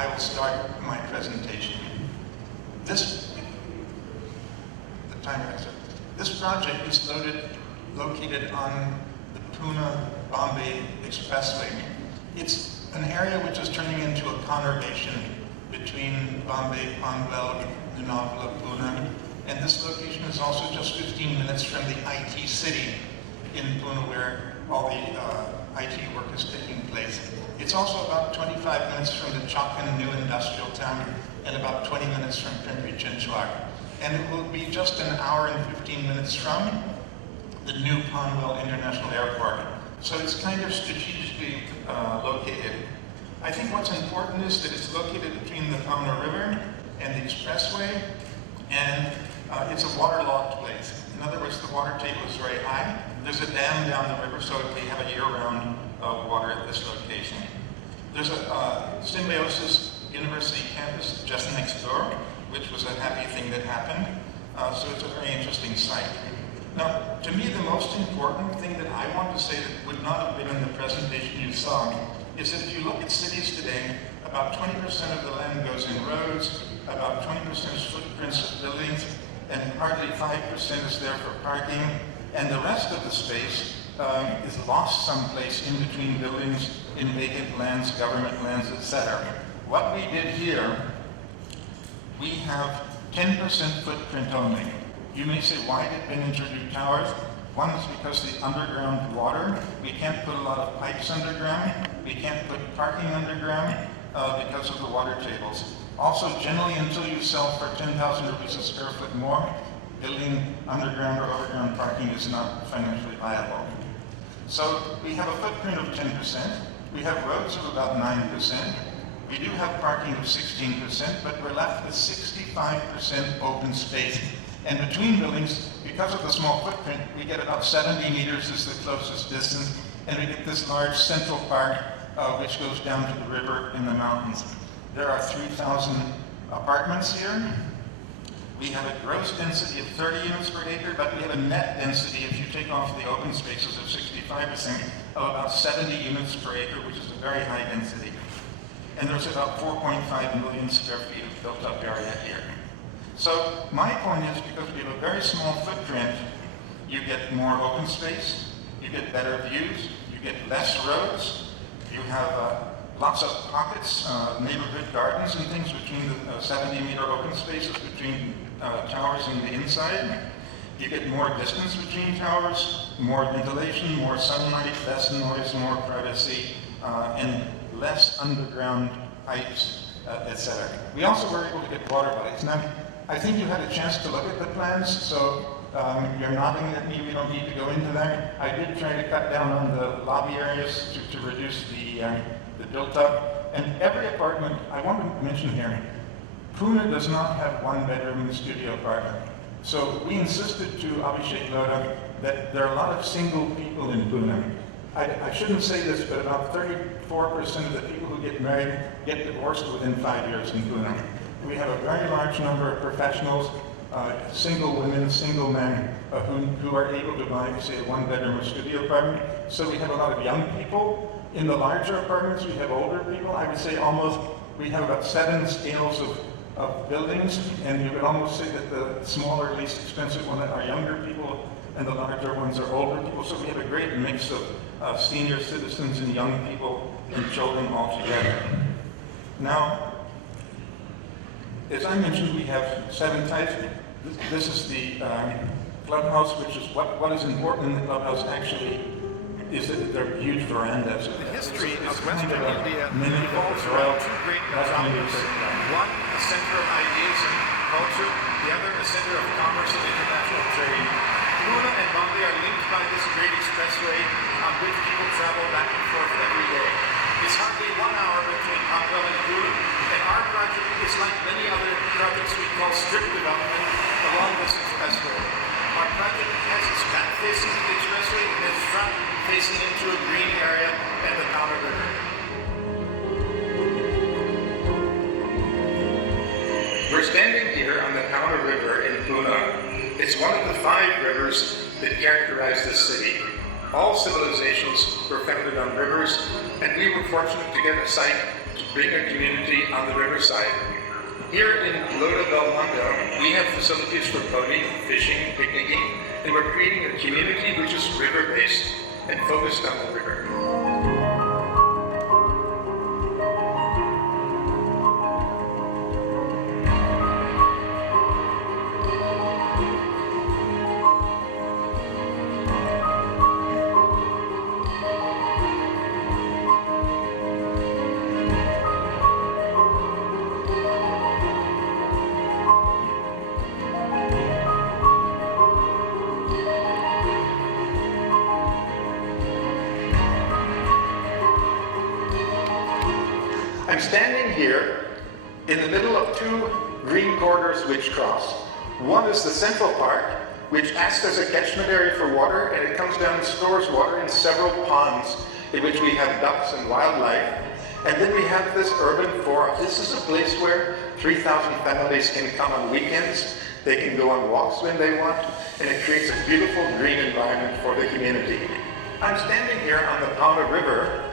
I will start my presentation. This project is located on the Pune-Bombay Expressway. It's an area which is turning into a conurbation between Bombay, Panvel, Lonavala, Pune, and this location is also just 15 minutes from the IT city in Pune where all the IT work is taking place. It's also about 25 minutes from the Chakan new industrial town and about 20 minutes from Pimpri-Chinchwad. And it will be just an hour and 15 minutes from the new Panvel International Airport. So it's kind of strategically located. I think what's important is that it's located between the Pune River and the expressway, and it's a waterlogged place. In other words, the water table is very high. There's a dam down the river, so we have a year-round water at this location. There's a Symbiosis University campus just next door, which was a happy thing that happened. So it's a very interesting site. Now, to me, the most important thing that I want to say that would not have been in the presentation you saw is that if you look at cities today, about 20% of the land goes in roads, about 20% is footprints of buildings, and hardly 5% is there for parking, and the rest of the space is lost someplace in between buildings, in vacant lands, government lands, etc. What we did here, we have 10% footprint only. You may say, why did Benninger do towers? One is because the underground water, we can't put a lot of pipes underground, we can't put parking underground because of the water tables. Also, generally, until you sell for 10,000 rupees a square foot more, building underground or overground parking is not financially viable. So we have a footprint of 10%, we have roads of about 9%, we do have parking of 16%, but we're left with 65% open space. And between buildings, because of the small footprint, we get about 70 meters is the closest distance, and we get this large central park which goes down to the river in the mountains. There are 3,000 apartments here. We have a gross density of 30 units per acre, but we have a net density, if you take off the open spaces, of 65%, of about 70 units per acre, which is a very high density. And there's about 4.5 million square feet of built-up area here. So my point is, because we have a very small footprint, you get more open space, you get better views, you get less roads, you have lots of pockets, neighborhood gardens and things between the 70-meter open spaces between towers and the inside. You get more distance between towers, more ventilation, more sunlight, less noise, more privacy, and less underground pipes, etc. We also were able to get water bodies. Now, I think you had a chance to look at the plans, so you're nodding at me, we don't need to go into that. I did try to cut down on the lobby areas to reduce the built up. And every apartment, I want to mention here, Pune does not have one bedroom and studio apartment. So we insisted to Abhishek Lodha that there are a lot of single people in Pune. I shouldn't say this, but about 34% of the people who get married get divorced within 5 years in Pune. We have a very large number of professionals, single women, single men, who are able to buy, say, a one-bedroom or studio apartment. So we have a lot of young people. In the larger apartments, we have older people. I would say we have about 7 scales of buildings, and you could almost say that the smaller, least expensive ones are younger people, and the larger ones are older people. So we have a great mix of senior citizens and young people and children all together. Now, as I mentioned, we have 7 types. This is the clubhouse, which is what is important in the clubhouse actually is that they're huge verandas. The history of Western India revolves around 2 great metropolis. One, a center of ideas and culture, the other, a center of commerce and international trade. Pune and Bombay are linked by this great expressway on which people travel back and forth every day. It's hardly 1 hour between Panvel and Pune, and our project is like many other projects we call strip development along this expressway. Our project has its back facing to the expressway and its front facing into a green area and the Taac River. We're standing here on the Taac River in Pune. It's one of the 5 rivers that characterize this city. All civilizations were founded on rivers, and we were fortunate to get a site to bring a community on the riverside. Here in Lota Belmondo, we have facilities for boating, fishing, picnicking, and we're creating a community which is river-based and focused on the river. I'm standing here in the middle of two green corridors which cross. One is the central park, which acts as a catchment area for water, and it comes down and stores water in several ponds in which we have ducks and wildlife. And then we have this urban forest. This is a place where 3,000 families can come on weekends. They can go on walks when they want, and it creates a beautiful green environment for the community. I'm standing here on the Powder River,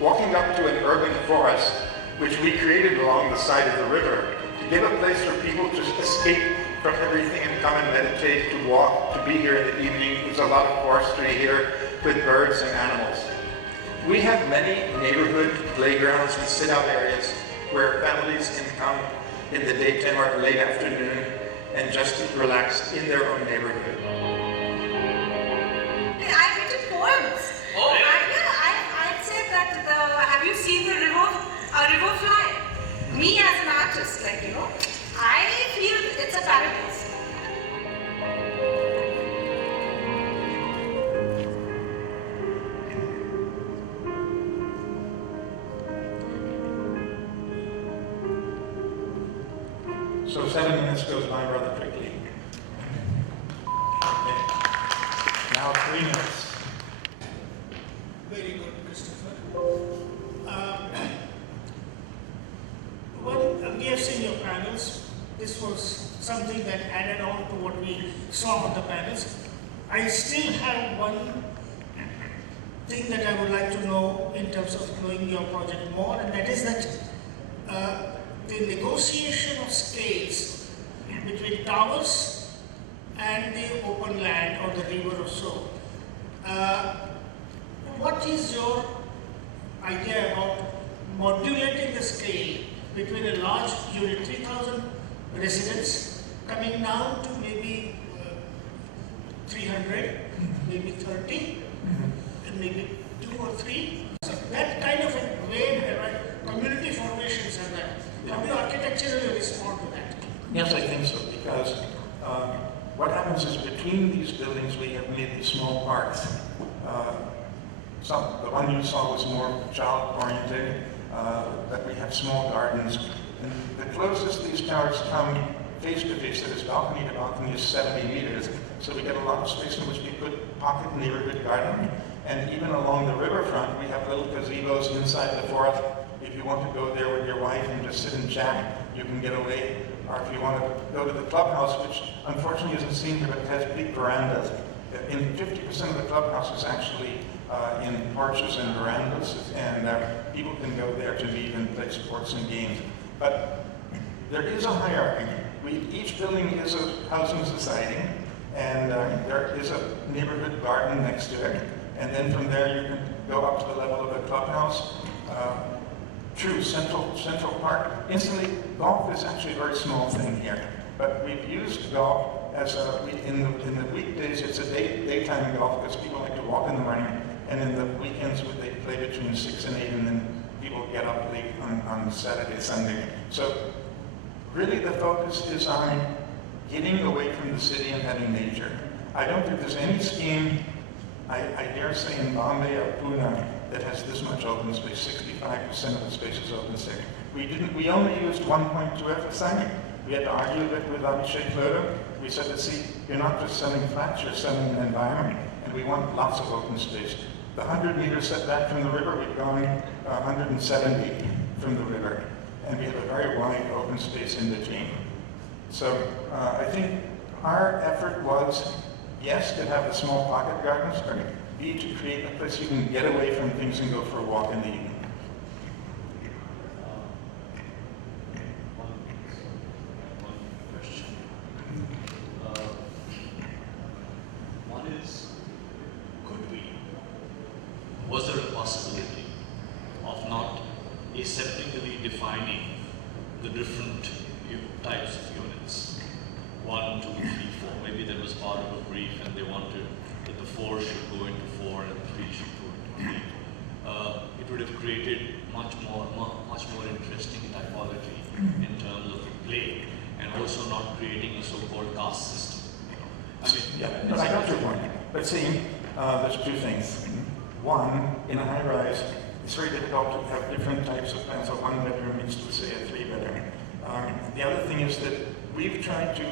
walking up to an urban forest which we created along the side of the river to give a place for people to escape from everything and come and meditate, to walk, to be here in the evening. There's a lot of forestry here with birds and animals. We have many neighborhood playgrounds and sit-out areas where families can come in the daytime or late afternoon and just relax in their own neighborhood. I've written poems. Oh, yeah. I'd say that have you seen the river fly? Me as an artist, I feel it's a paradise. So 7 minutes goes by rather quickly. Okay. Now 3 minutes. Very good, Christopher. Well, we have seen your panels. This was something that added on to what we saw on the panels. I still have one thing that I would like to know in terms of knowing your project more, and that is that the negotiation of scales between towers and the open land or the river or so. What is your idea about modulating the scale between a large unit, 3,000 residents, coming down to maybe 300, maybe 30, and maybe 2 or 3? So that kind of a way, community formations and that. How do you architecturally respond to that? Yes, I think so, because what happens is between these buildings we have made these small parks. The one you saw was more child-oriented, that we have small gardens. And the closest these towers come face-to-face, that is balcony to balcony, is 70 meters. So we get a lot of space in which we put pocket neighborhood gardening. And even along the riverfront, we have little gazebos inside the forest. If you want to go there with your wife and just sit and chat, you can get away. Or if you want to go to the clubhouse, which unfortunately isn't seen here, but it has big verandas. In 50% of the clubhouse is actually in porches and verandas, and people can go there to meet and play sports and games. But there is a hierarchy. Each building is a housing society, and there is a neighborhood garden next to it. And then from there you can go up to the level of the clubhouse. True, Central Park. Incidentally, golf is actually a very small thing here, but we've used golf as in the weekdays it's a daytime golf because people like to walk in the morning, and in the weekends they play between 6 and 8, and then people get up late on Saturday, Sunday. So really the focus is on getting away from the city and having nature. I don't think there's any scheme, I dare say, in Bombay or Pune that has this much open space. 65% of the space is open space. We only used 1.2 FSI. We had to argue a bit with Abhishek Loda. We said, let's see, you're not just selling flats, you're selling an environment, and we want lots of open space. The 100-meter setback from the river, we've gone 170 from the river, and we have a very wide open space in between. So I think our effort was, yes, to have the small pocket gardens, or B, to create a place you can get away from things and go for a walk in the evening. defining the different types of units. 1, 2, 3, 4. Maybe that was part of a brief and they wanted that the 4 should go into 4 and 3 should go into 3. It would have created much more interesting typology in terms of the play, and also not creating a so-called caste system. I mean, yeah, no, I got your point. But see, there's two things. One, in a high rise, it's very difficult to have different types of plans. So 1 bedroom needs to say a 3 bedroom. The other thing is that we've tried to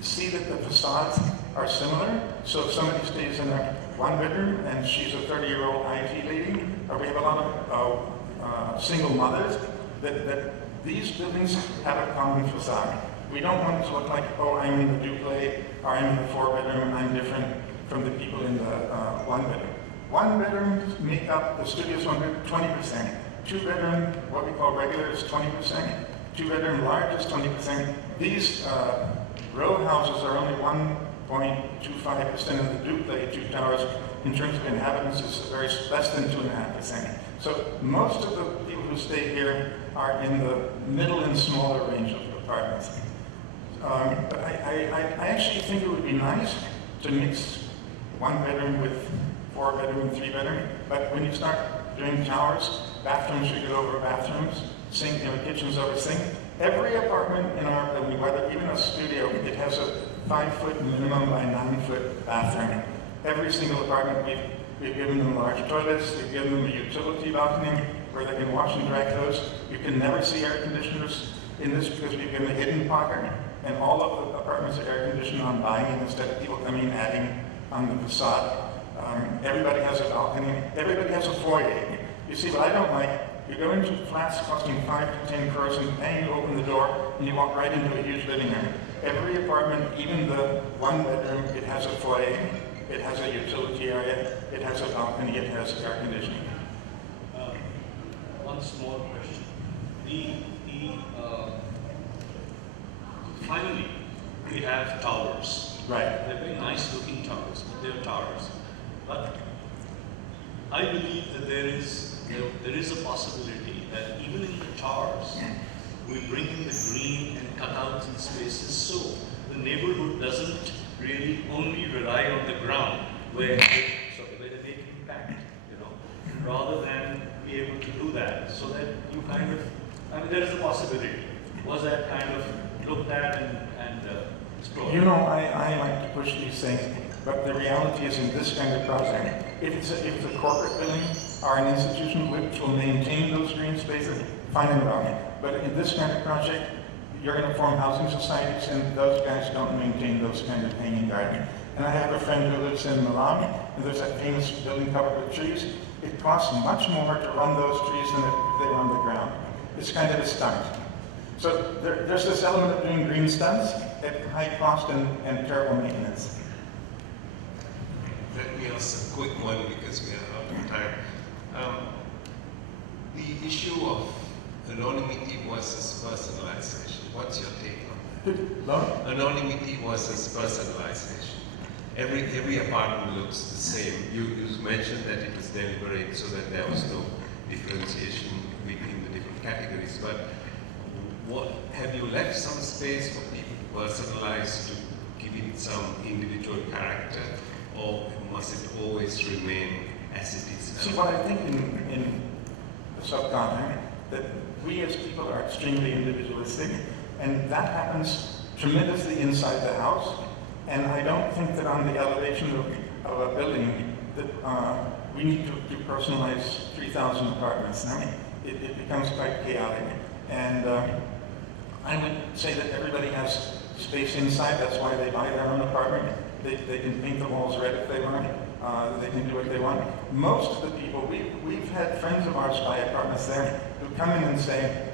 see that the facades are similar. So if somebody stays in a 1 bedroom and she's a 30-year-old IT lady, or we have a lot of single mothers, that these buildings have a common facade. We don't want it to look like, oh, I'm in the duplex, or I'm in the 4 bedroom, and I'm different from the people in the 1 bedroom. 1 bedroom make up the studio's 20%. 2 bedroom, what we call regular, is 20%. 2 bedroom large is 20%. These row houses are only 1.25% of the duplex, 2 towers. In terms of inhabitants, it's very less than 2.5%. So most of the people who stay here are in the middle and smaller range of apartments. But I actually think it would be nice to mix 1 bedroom with 4 bedroom, 3 bedroom. But when you start doing towers, bathrooms should get over bathrooms, sink, kitchens over sink. Every apartment in our building, whether even a studio, it has a 5-foot minimum by 9-foot bathroom. Every single apartment, we've given them large toilets, we've given them a utility balcony where they can wash and dry clothes. You can never see air conditioners in this because we've given a hidden pocket, and all of the apartments are air conditioned on buying instead of people coming and adding on the facade. Everybody has a balcony, everybody has a foyer. You see, what I don't like, you go into flats costing 5 to 10 crores and then you open the door and you walk right into a huge living room. Every apartment, even the 1 bedroom, it has a foyer, it has a utility area, it has a balcony, it has air conditioning. One small question. Finally, we have towers. Right. They're very nice looking towers, but they're towers. But I believe that there is a possibility that even in the towers, we bring in the green and cutouts and spaces so the neighborhood doesn't really only rely on the ground where the vacant pact, rather than be able to do that so that you kind of, there is a possibility. Was that kind of looked at and explored? I like to push these things, but the reality is in this kind of project, if it's a corporate building or an institution which will maintain those green spaces, fine and wrong. But in this kind of project, you're going to form housing societies, and those guys don't maintain those kind of hanging gardens. And I have a friend who lives in Milan, and there's that famous building covered with trees. It costs much more to run those trees than if they were on the ground. It's kind of a stunt. So there's this element of doing green stunts at high cost and terrible maintenance. Let me ask a quick one because we are out of time. The issue of anonymity versus personalization. What's your take on that? Anonymity versus personalization. Every apartment looks the same. You mentioned that it was deliberate so that there was no differentiation between the different categories. But have you left some space for people to personalize, to give it some individual character, or must it always remain as it is now? See, what I think in the subcontinent, that we as people are extremely individualistic, and that happens tremendously inside the house. And I don't think that on the elevation of a building that we need to personalize 3,000 apartments. It becomes quite chaotic. And I would say that everybody has space inside. That's why they buy their own apartment. They can paint the walls red if they want. They can do what they want. Most of the people, we've had friends of ours buy apartments there who come in and say,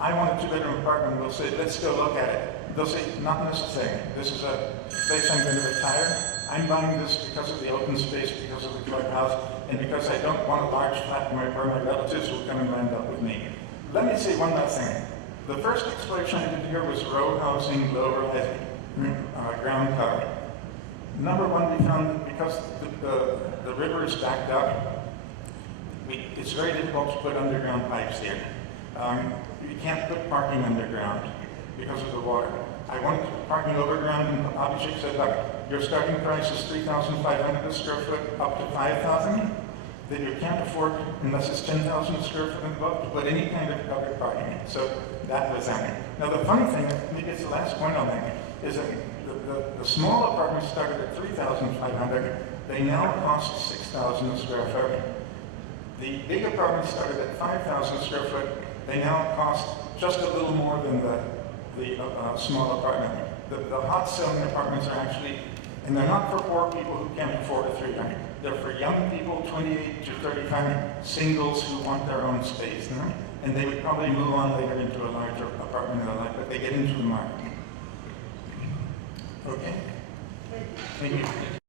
I want a 2-bedroom apartment. We'll say, let's go look at it. They'll say, not necessary. This is a place I'm going to retire. I'm buying this because of the open space, because of the clubhouse, and because I don't want a large flat where my relatives will come and land up with me. Let me say one last thing. The first exploration I did here was row housing, low-rise ground cover. Number one, we found that because the river is backed up, it's very difficult to put underground pipes here. You can't put parking underground because of the water. I want parking overground, and Abhishek said, look, your starting price is 3,500 a square foot up to 5,000. Then you can't afford, unless it's 10,000 square foot and above, to put any kind of covered parking. So that was that. Now the funny thing, maybe it's the last point I'll make, is that the small apartments started at 3,500. They now cost 6,000 a square foot. The big apartments started at 5,000 square foot. They now cost just a little more than the small apartment. The hot selling apartments are actually, and they're not for poor people who can't afford a 300. They're for young people, 28 to 35, singles who want their own space. No? And they would probably move on later into a larger apartment in their life, but they get into the market. Okay? Thank you.